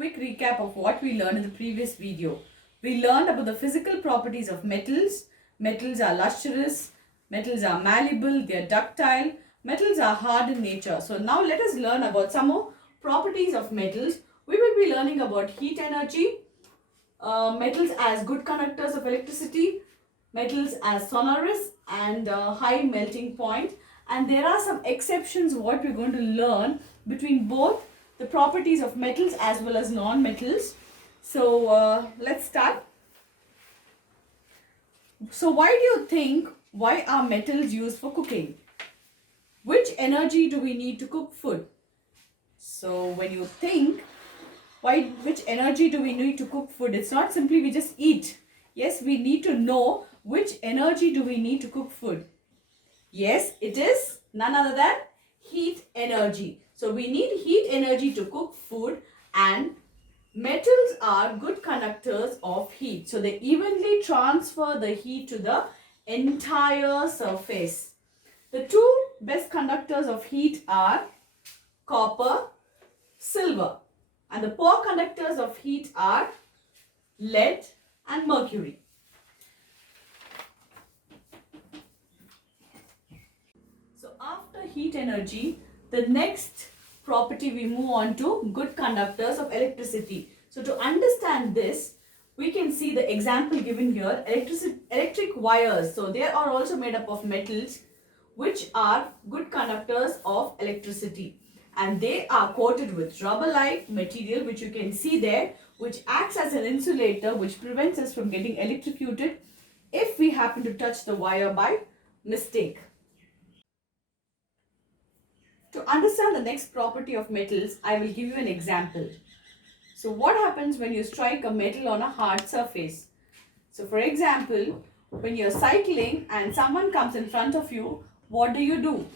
quick recap of what we learned in the previous video. We learned about the physical properties of metals. Metals are lustrous, metals are malleable, they are ductile, metals are hard in nature. So now let us learn about some more properties of metals. We will be learning about heat energy, metals as good conductors of electricity, metals as sonorous and high melting point. And there are some exceptions what we're going to learn between both the properties of metals as well as non-metals. So let's start. So why do you think, why are metals used for cooking? Which energy do we need to cook food? So when you think, which energy do we need to cook food? It's not simply we just eat. Yes, we need to know which energy do we need to cook food. Yes, it is none other than heat energy. So we need heat energy to cook food, and metals are good conductors of heat. So they evenly transfer the heat to the entire surface. The two best conductors of heat are copper, silver. And the poor conductors of heat are lead and mercury. So after heat energy, the next property we move on to good conductors of electricity. So to understand this, we can see the example given here, electric wires. So they are also made up of metals which are good conductors of electricity. And they are coated with rubber-like material, which you can see there, which acts as an insulator which prevents us from getting electrocuted if we happen to touch the wire by mistake. To understand the next property of metals, I will give you an example. So what happens when you strike a metal on a hard surface? So for example, when you're cycling and someone comes in front of you, what do?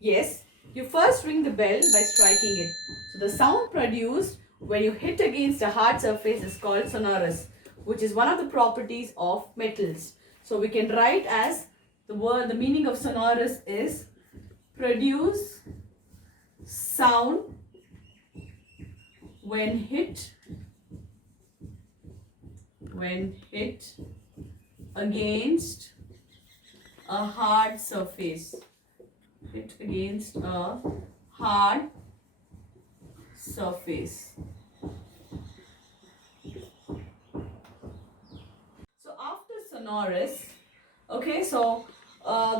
Yes, you first ring the bell by striking it. So the sound produced when you hit against a hard surface is called sonorous, which is one of the properties of metals. So we can write as the meaning of sonorous is produce sound when hit against a hard surface. Hit against a hard surface. So after sonorous, okay, so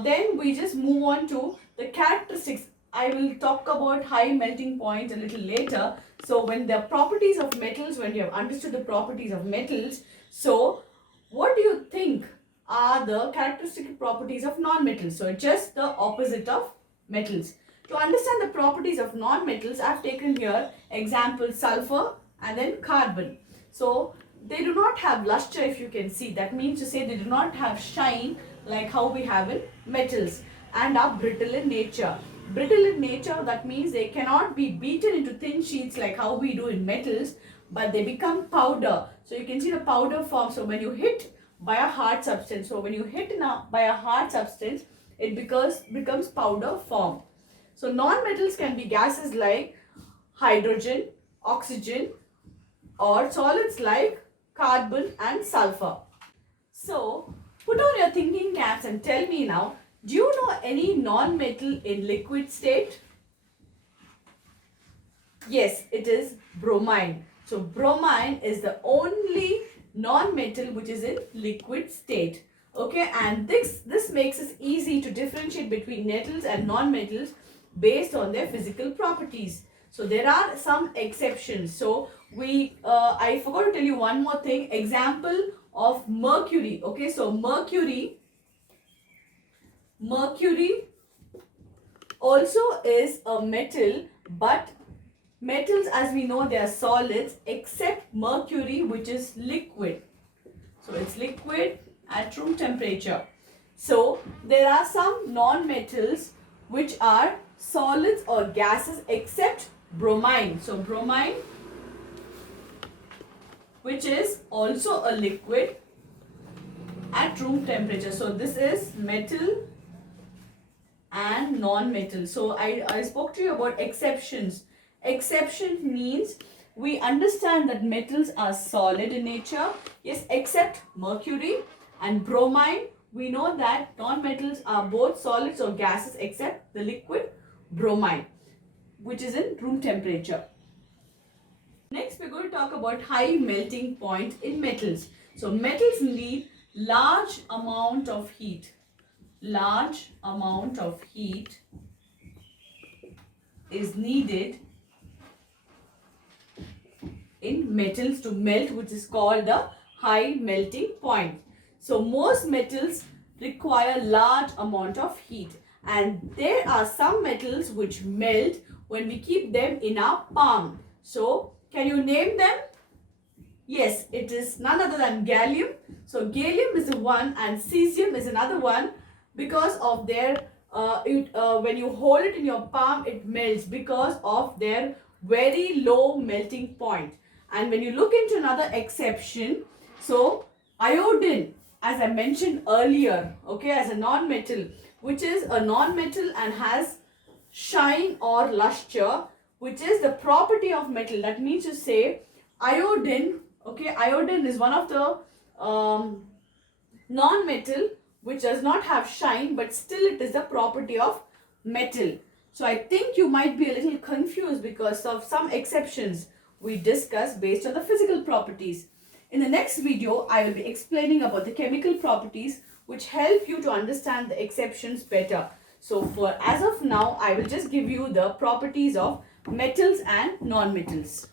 then we just move on to the characteristics. I will talk about high melting point a little later. So when the properties of metals, when you have understood the properties of metals, so what do you think are the characteristic properties of non-metals? So just the opposite of metals. To understand the properties of non-metals, I have taken here example sulfur and then carbon. So they do not have luster, if you can see. That means to say they do not have shine like how we have in metals, and are brittle in nature. Brittle in nature, that means they cannot be beaten into thin sheets like how we do in metals, but they become powder. So you can see the powder form. So when you hit by a hard substance, by a hard substance, it becomes powder form. So non-metals can be gases like hydrogen, oxygen, or solids like carbon and sulfur. So put on your thinking caps and tell me now, do you know any non-metal in liquid state? Yes, it is bromine. So bromine is the only non-metal which is in liquid state. Okay, and this makes it easy to differentiate between metals and non-metals based on their physical properties. So there are some exceptions. So I forgot to tell you one more thing. Example of mercury. Okay, so mercury also is a metal, but metals, as we know, they are solids except mercury, which is liquid. So it's liquid at room temperature. So there are some non-metals which are solids or gases except bromine. So bromine, which is also a liquid at room temperature. So this is metal and non-metal. So I spoke to you about exceptions. Exception means we understand that metals are solid in nature. Yes, except mercury and bromine. We know that non-metals are both solids or gases except the liquid bromine, which is in room temperature. Next, we're going to talk about high melting point in metals. So metals need large amount of heat. Large amount of heat is needed in metals to melt, which is called the high melting point. So most metals require large amount of heat, and there are some metals which melt when we keep them in our palm. So can you name them? Yes, it is none other than gallium. So gallium is the one and cesium is another one, because of their when you hold it in your palm, it melts because of their very low melting point. And when you look into another exception, so iodine, as I mentioned earlier, okay, as a non-metal, which is a non-metal and has shine or luster, which is the property of metal. That means to say iodine, okay, iodine is one of the non-metal which does not have shine, but still it is the property of metal. So I think you might be a little confused because of some exceptions we discussed based on the physical properties. In the next video, I will be explaining about the chemical properties which help you to understand the exceptions better. So for as of now, I will just give you the properties of metals and non-metals.